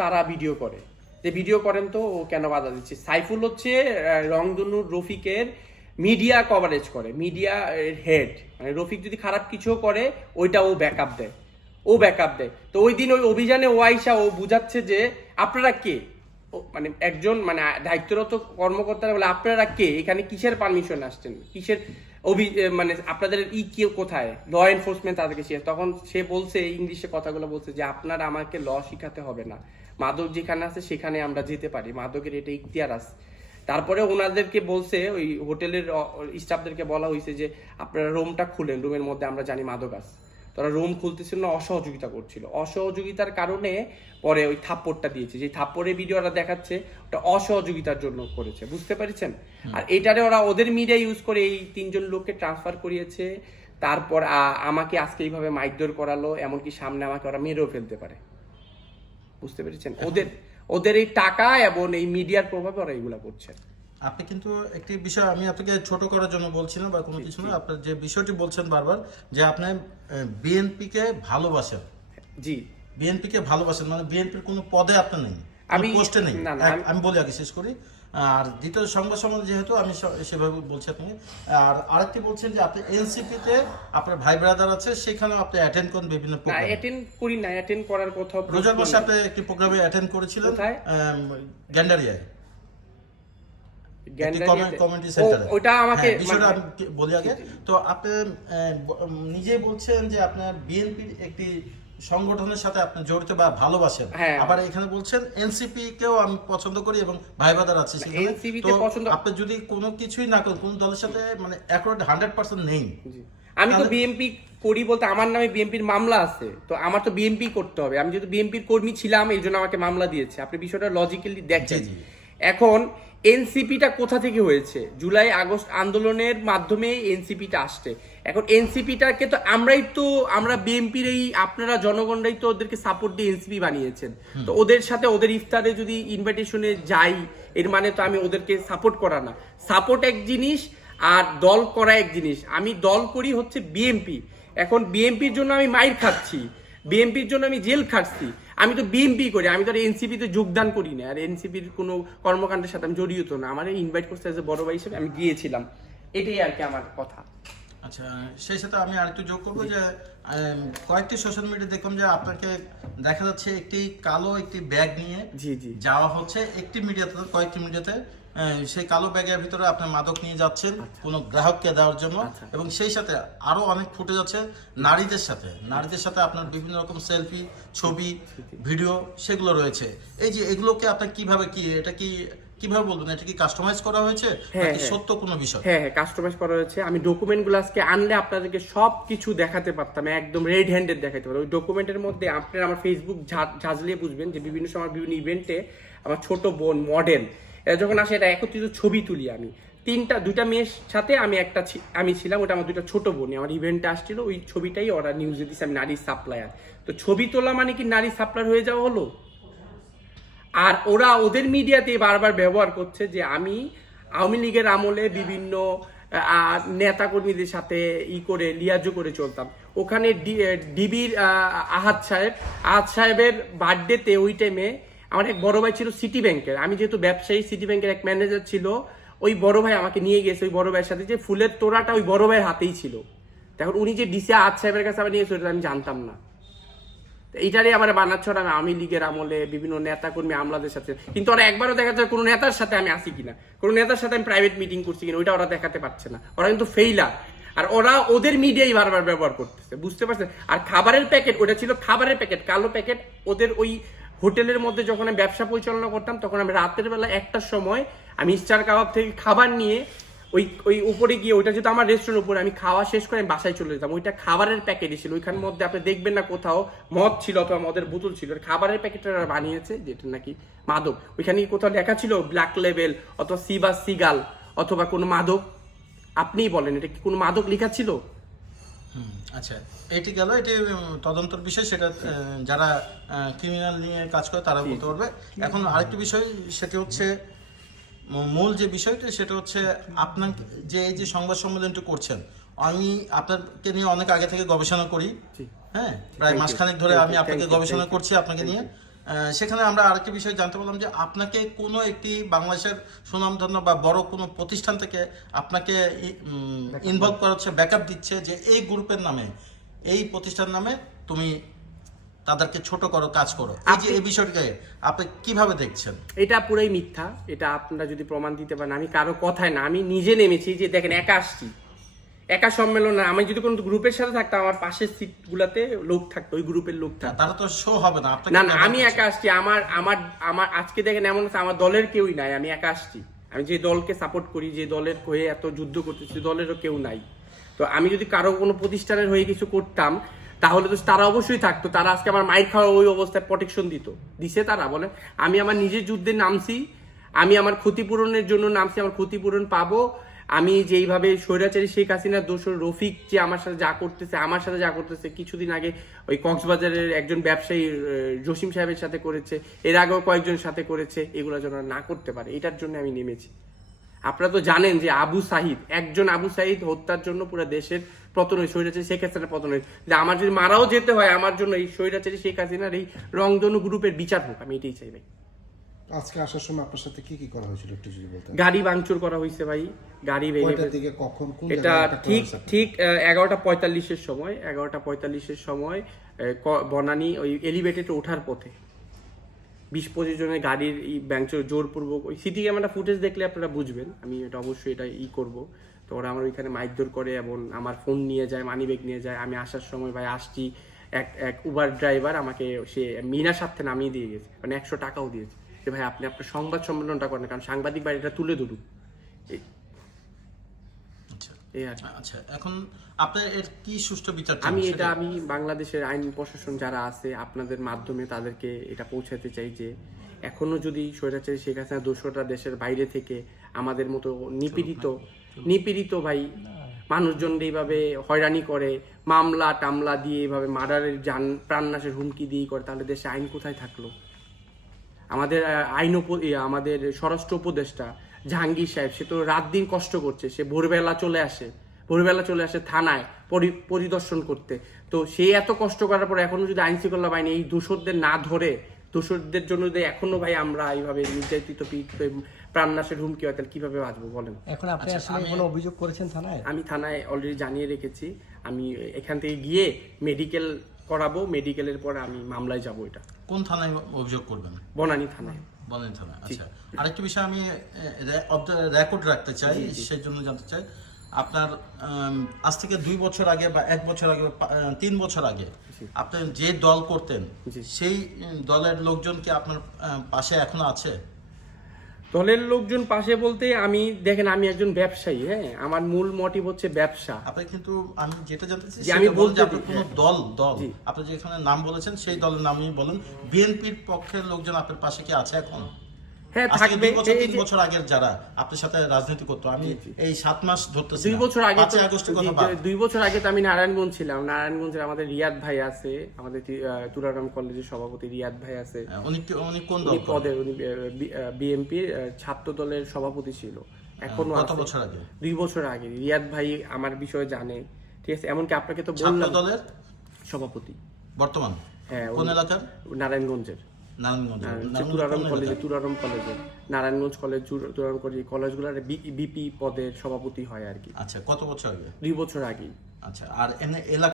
তারা ভিডিও করে। যে ভিডিও করেন তো ও কেন বাধা দিচ্ছে? সাইফুল হচ্ছে আহ, রংধনুর রফিকের মিডিয়া কভারেজ করে মিডিয়া হেড মানে রফিক যদি খারাপ কিছুও করে ওইটা ও ব্যাকআপ দেয়। ও ব্যাকআপ দেয়। তো ওই দিন ওই অভিযানে ও আইসা ও বুঝাচ্ছে যে আপনারা কে? মানে একজন মানে দায়িত্বরত কর্মকর্তারা বলে আপনারা কে? এখানে কিসের পারমিশন আসছেন? কিসের অভি মানে আপনাদের ই কি কোথায়? ল এনফোর্সমেন্ট তাদেরকে শিখে তখন সে বলছে ইংলিশে কথাগুলো বলছে যে আপনারা আমাকে ল শিখাতে হবে না। মাদক যেখানে আছে সেখানে আমরা যেতে পারি। মাদকের এটা ইখতিয়ার আছে। তারপরে ওনাদেরকে বলছে ওই হোটেলের স্টাফদেরকে বলা হয়েছে যে আপনারা রুমটা খুলেন রুমের মধ্যে আমরা জানি মাদক আছে। তারা রুম খুলতেছিল না অসহযোগিতা করছিল। অসহযোগিতার কারণে পরে ওই থাপ্পড়টা দিয়েছে। যে থাপ্পড়ের ভিডিওটা দেখাচ্ছে ওটা অসহযোগিতার জন্য করেছে। বুঝতে পারছেন? আর এটারে ওরা ওদের মিডিয়া ইউজ করে এই তিনজন লোককে ট্রান্সফার করিয়েছে। তারপর আমাকে আজকে এইভাবে মাইকদর করালো এমনকি সামনে আমাকে ওরা মেরেও ফেলতে পারে। বুঝতে পেরেছেন? ওদের ওদের এই টাকা এবং এই মিডিয়ার প্রভাবে ওরা এগুলা করছে। আপনি কিন্তু একটি বিষয় আমি আপনাকে ছোট করার জন্য বলছিলাম না বা কোনো কিছু না আপনার যে বিষয়টি বলছেন বারবার যে আপনি বিএনপিকে ভালোবাসেন। জি। বিএনপি কে ভালোবাসেন মানে বিএনপির কোনো পদে আপনি নেই আমি পোস্টে নেই। আমি বলি আগে শেষ করি। আর দ্বিতীয় সংবাদ সম্বন্ধে যেহেতু আমি সেভাবে বলছি আপনাকে আর আরেকটি বলছেন যে আপনি এনসিপিতে আপনার ভাই ব্রাদার আছে সেখানেও আপনি অ্যাটেন্ড করেন বিভিন্ন না অ্যাটেন্ড করি না অ্যাটেন্ড করার কোথাও রোজার মাসে আপনি একটি প্রোগ্রামে অ্যাটেন্ড করেছিলেন গ্যান্ডারিয়ায়। কমিউনিটি ও, সেন্টারে ওটা আমাকে হ্যাঁ, বিষয়টা মানে- আমি বলি আগে। তো আপনি নিজেই বলছেন যে আপনার বিএনপির একটি সংগঠনের সাথে আপনি জড়িত বা ভালোবাসেন। হ্যাঁ। আবার এখানে বলছেন এনসিপি কেও আমি পছন্দ করি এবং ভাই বাদার আছে তো আপনি যদি কোনো কিছুই না করেন কোন দলের সাথে মানে অ্যাকুরেট হান্ড্রেড পার্সেন্ট নেই। আমি তো বিএমপি করি বলতে আমার নামে বিএমপির মামলা আছে। তো আমার তো বিএমপি করতে হবে। আমি যেহেতু বিএমপির কর্মী ছিলাম এই জন্য আমাকে মামলা দিয়েছে। আপনি বিষয়টা লজিক্যালি দেখছেন। এখন এনসিপিটা কোথা থেকে হয়েছে? জুলাই আগস্ট আন্দোলনের মাধ্যমে এনসিপিটা আসছে। এখন এনসিপিটাকে তো আমরাই তো আমরা বিএনপির এই আপনারা জনগণরাই তো ওদেরকে সাপোর্ট দিয়ে এনসিপি বানিয়েছেন। তো ওদের সাথে ওদের ইফতারে যদি ইনভাইটেশনে যাই এর মানে তো আমি ওদেরকে সাপোর্ট করা না। সাপোর্ট এক জিনিস আর দল করা এক জিনিস। আমি দল করি হচ্ছে বিএনপি এখন বিএনপির জন্য আমি মাইর খাচ্ছি। বিএমপির জন্য আমি জেল খাটছি। আমি তো বিএনপি করি, আমি তো আর এনসিপিতে যোগদান করি না। আর এনসিপির কোনো কর্মকাণ্ডের সাথে আমি জড়িত না। আমার ইনভাইট করতে বড় ভাই হিসেবে আমি গিয়েছিলাম। এটাই আর কি আমার কথা। আচ্ছা সেই সাথে আমি আরেকটু যোগ করব যে কয়েকটি সোশ্যাল মিডিয়া দেখলাম যে আপনাকে দেখা যাচ্ছে একটি কালো একটি ব্যাগ নিয়ে জি জি। যাওয়া হচ্ছে একটি মিডিয়াতে কয়েকটি মিডিয়াতে সেই কালো ব্যাগের ভিতরে আপনি মাদক নিয়ে যাচ্ছেন কোনো গ্রাহককে দেওয়ার জন্য। আচ্ছা। এবং সেই সাথে আরও অনেক ফুটে যাচ্ছে নারীদের সাথে। নারীদের সাথে আপনার বিভিন্ন রকম সেলফি ছবি ভিডিও সেগুলো রয়েছে। এই যে এগুলোকে আপনার কীভাবে কি এটা কি কীভাবে বলবেন? এটা কি কাস্টমাইজ করা হয়েছে? হ্যাঁ, নাকি হ্যাঁ। সত্য কোনো বিষয়? হ্যাঁ হ্যাঁ কাস্টমাইজ করা হয়েছে। আমি ডকুমেন্টগুলো আজকে আনলে আপনাদেরকে সব কিছু দেখাতে পারতাম একদম রেড হ্যান্ডেড দেখাতে পারতাম। ওই ডকুমেন্টের মধ্যে আপনারা আমার ফেসবুক ঝাঁঝলিয়ে বুঝবেন যে বিভিন্ন সময় বিভিন্ন ইভেন্টে আমার ছোট বোন মডেল এরা যখন আসে এটা একত্রিত ছবি তুলি আমি। তিনটা দুইটা মেয়ের সাথে আমি একটা আমি ছিলাম ওটা আমার দুইটা ছোট বোন। আমার ইভেন্টে আসছিল ওই ছবিটাই ওরা নিউজে দিচ্ছে আমি নারী সাপ্লায়ার তো ছবি তোলা মানে কি নারী সাপ্লায়ার হয়ে যাওয়া হলো? আর ওরা ওদের মিডিয়াতে বারবার ব্যবহার করছে যে আমি আওয়ামী লীগের আমলে বিভিন্ন নেতাকর্মীদের সাথে ই করে, লিয়াজো করে চলতাম। ওখানে ডিবির আহাদ সাহেব আহাদ সাহেবের বার্থডেতে ওই টাইমে আমার এক বড় ভাই ছিল সিটি ব্যাংকের। আমি যেহেতু ব্যবসায়ী, সিটি ব্যাংকের এক ম্যানেজার ছিল, ওই বড় ভাই আমাকে নিয়ে গেছে ওই বড় ভাইয়ের সাথে যে ফুলের তোড়াটা ওই বড় ভাইয়ের হাতেই ছিল। তখন উনি যে ডিসি আহাদ সাহেবের কাছে আবার নিয়ে আমি জানতাম না। তো এইটারই আমার বানাচ্ছর আমি আওয়ামী লীগের আমলে, বিভিন্ন নেতা কর্মী আমলাদের সাথে। কিন্তু ওরা একবারও দেখা যায় কোনো নেতার সাথে আমি আসি কিনা। কোনো নেতার সাথে আমি প্রাইভেট মিটিং করছি কিনা, ওইটা ওরা দেখাতে পারছে না। ওরা কিন্তু ফেইলার আর ওরা ওদের মিডিয়াই বারবার ব্যবহার করতেছে, বুঝতে পারছেন? আর খাবারের প্যাকেট ওটা ছিল খাবারের প্যাকেট কালো প্যাকেট ওদের ওই হোটেলের মধ্যে যখন আমি ব্যবসা পরিচালনা করতাম, তখন আমি রাতের বেলা একটার সময় আমি স্টার কাবাব থেকে খাবার নিয়ে ওই ওই উপরে গিয়ে ওইটা যেহেতু আমার রেস্টুরেন্ট উপরে আমি খাওয়া শেষ করে আমি বাসায় চলে যেতাম। ওইটা খাবারের প্যাকেটই ছিল। ওইখানের মধ্যে আপনি দেখবেন না কোথাও মদ ছিল অথবা মদের বোতল ছিল। খাবারের প্যাকেটটা বানিয়েছে যেটা নাকি মাদক। ওইখানে কোথাও লেখা ছিল ব্ল্যাক লেভেল অথবা সি বা সিগাল অথবা কোনো মাদক। আপনিই বলেন এটা কি কোনো মাদক লেখা ছিল? আচ্ছা। এটি গেল এটি তদন্তর বিষয়। সেটা যারা ক্রিমিনাল নিয়ে কাজ করে তারা বলতে পারবে। এখন আরেকটি বিষয় সেটি হচ্ছে মূল যে বিষয়টা সেটা হচ্ছে আপনার যে এই যে সংবাদ সম্মেলনটা করছেন আমি আপনাকে নিয়ে অনেক আগে থেকে গবেষণা করি। হ্যাঁ প্রায় মাসখানেক ধরে আমি আপনাকে গবেষণা করছি আপনাকে নিয়ে। সেখানে আমরা আরেকটি বিষয় জানতে পারলাম যে আপনাকে কোনো একটি বাংলাদেশের সুনামধন্য বা বড় কোনো প্রতিষ্ঠান থেকে আপনাকে ইনভলভ করা হচ্ছে ব্যাকআপ দিচ্ছে যে এই গ্রুপের নামে এই প্রতিষ্ঠান নামে তুমি তাদেরকে ছোট করো কাজ করো। এই যে এই বিষয়টাকে আপনি কীভাবে দেখছেন? এটা পুরাই মিথ্যা। এটা আপনারা যদি প্রমাণ দিতে পারেন আমি কারও কথায় না আমি নিজে নেমেছি যে দেখেন একা আসছি। একা সম্মেলন আমি যদি কোনো গ্রুপের সাথে থাকতাম আমার পাশের সিট গুলাতে লোক থাকতো ওই গ্রুপের লোক থাকতো। তারা তো শো হবে না না না আমি একা আসছি আমার আমার আমার আজকে দেখেন এমন আছে আমার দলের কেউই নাই আমি একা আসছি। আমি যে দলকে সাপোর্ট করি যে দলের হয়ে এত যুদ্ধ করতেছি দলেরও কেউ নাই। তো আমি যদি কারও কোনো প্রতিষ্ঠানের হয়ে কিছু করতাম তাহলে তো তারা অবশ্যই থাকতো। তারা আজকে আমার মাইর খাওয়া ওই অবস্থায় প্রোটেকশন দিত। দিছে তারা বলে আমি আমার নিজের যুদ্ধে নামছি, আমি আমার ক্ষতিপূরণের জন্য নামছি, আমার ক্ষতিপূরণ পাবো। আমি যেইভাবে স্বৈরাচারী শেখ হাসিনার দোসর রফিক যে আমার সাথে যা করতেছে, আমার সাথে যা করতেছে, কিছুদিন আগে ওই কক্সবাজারের একজন ব্যবসায়ী জসিম সাহেবের সাথে করেছে, এর আগেও কয়েকজন সাথে করেছে, এগুলো যেন না করতে পারে, এটার জন্য আমি নেমেছি। আপনারা তো জানেন যে আবু সাহিদ একজন আবু সাহিদ হত্যার জন্য পুরো দেশের পতন হয়েছে স্বৈরাচারী শেখ হাসিনার পতন হয়েছে যে আমার যদি মারাও যেতে হয় আমার জন্য এই স্বৈরাচারী শেখ হাসিনার এই রংধনু গ্রুপের বিচার হোক আমি এটাই চাই ভাই আজকে আসার সময় আপনার সাথে কি কি করা হয়েছিল একটু যদি বলতেন? গাড়ি ভাঙচুর করা হয়েছে ভাই গাড়ি ভেঙে দিকে কখন কোন এটা ঠিক ঠিক এগারোটা পঁয়তাল্লিশের সময় এগারোটা পঁয়তাল্লিশের সময় বনানী ওই এলিভেটেড ওঠার পথে। বিশ পঁচিশ জনের গাড়ির এই ব্যাংচোর জোরপূর্বক, ওই সিটি ক্যামেরা ফুটেজ দেখলে আপনারা বুঝবেন। আমি এটা অবশ্যই এটা ই করব। তো ওরা আমার ওইখানে মাইকদোর করে এবং আমার ফোন নিয়ে যায় মানি ব্যাগ নিয়ে যায়। আমি আসার সময় ভাই আসছি, এক এক উবার ড্রাইভার আমাকে, সে মিনার সাথে নামিয়ে দিয়ে গেছে। মানে একশো টাকাও দিয়েছে। যে ভাই আপনি আপনার সংবাদ সম্মেলনটা করেন কারণ সাংবাদিক বাড়িটা তুলে ধরুক এই- আচ্ছা আর আচ্ছা এখন আপনার এর কি সুষ্ঠু বিচার আমি এটা আমি বাংলাদেশের আইন প্রশাসন যারা আছে আপনাদের মাধ্যমে তাদেরকে এটা পৌঁছাতে চাই যে এখনও যদি স্বৈরাচারী শেখ হাসিনা দোষরা দেশের বাইরে থেকে আমাদের মতো নিপীড়িত নিপীড়িত ভাই মানুষজন এইভাবে হয়রানি করে মামলা টামলা দিয়ে এইভাবে মার্ডারের যান প্রাণনাশের হুমকি দিয়ে করে তাহলে দেশে আইন কোথায় থাকল? আমাদের আইন উপ- ইয়ে, আমাদের স্বরাষ্ট্র উপদেষ্টা জাহাঙ্গীর সাহেব সে তো রাত দিন কষ্ট করছে সে ভোরবেলা চলে আসে ভোরবেলা চলে আসে থানায় পরি- পরিদর্শন করতে। তো সে এত কষ্ট করার পর এখনও যদি আইন শৃঙ্খলা বাহিনী এই দোষরদের না ধরে দোষরদের জন্য যদি এখনও ভাই আমরা এইভাবে নির্যাতিত প্রাণনাশের হুমকি হয় তাহলে কীভাবে বাঁচবো বলেন? এখন আপনি আচ্ছা, আসলে কোনো অভিযোগ করেছেন থানায়? আমি থানায় অলরেডি জানিয়ে রেখেছি। আমি এখান থেকে গিয়ে মেডিকেল করাবো মেডিকেলের পর আমি মামলায় যাব এটা। কোন থানায় অভিযোগ করবেন? বনানী থানায়। বলেন থানা আচ্ছা আরেকটি বিষয় আমি রেকর্ড রাখতে চাই সেই জন্য জানতে চাই। আপনার আজ থেকে দুই বছর আগে বা এক বছর আগে বা তিন বছর আগে আপনি যে দল করতেন সেই দলের লোকজন কি আপনার পাশে এখনও আছে? দলের লোকজন পাশে বলতে আমি দেখেন আমি একজন ব্যবসায়ী হ্যাঁ? আমার মূল মোটিভ হচ্ছে ব্যবসা। আপনি কিন্তু আমি যেটা জানতে আমি বলতে আপনি কোন হ্যাঁ। দল দল। আপনি যেখানে নাম বলেছেন সেই দলের নামই বলেন। বিএনপির পক্ষের লোকজন আপনার পাশে কি আছে এখন? হ্যাঁ থাকবে। দুই বছর তিন বছর আগের যারা আপনার সাথে রাজনীতি করতো আমি এই সাত মাস ধরতেছি দুই বছর আগে। দুই বছর আগে তো আমি নারায়ণগঞ্জ ছিলাম। নারায়ণগঞ্জের আমাদের রিয়াদ ভাই আছে আমাদের তুরারাম কলেজের সভাপতি রিয়াদ ভাই আছে। হ্যাঁ, উনি উনি কোন দল উনি করেন? পদে উনি ছাত্র দলের সভাপতি ছিল। এখনও কত বছর আগে? দুই বছর আগে। রিয়াদ ভাই আমার বিষয়ে জানে। ঠিক আছে এমনকি আপনাকে তো বললাম। দলের? সভাপতি। বর্তমান? হ্যাঁ কোন এলাকার? নারায়ণগঞ্জের। নারায়ণগঞ্জ নারায়ণগঞ্জ তুরারম কোন কলেজে? তুরারম কলেজে নারায়ণগঞ্জ কলেজ তুরারম কলেজ কলেজগুলোর বিপি পদের সভাপতি হয় আর কি। আচ্ছা কত বছর আগে? দুই বছর আগে আচ্ছা আর এনে এলাকা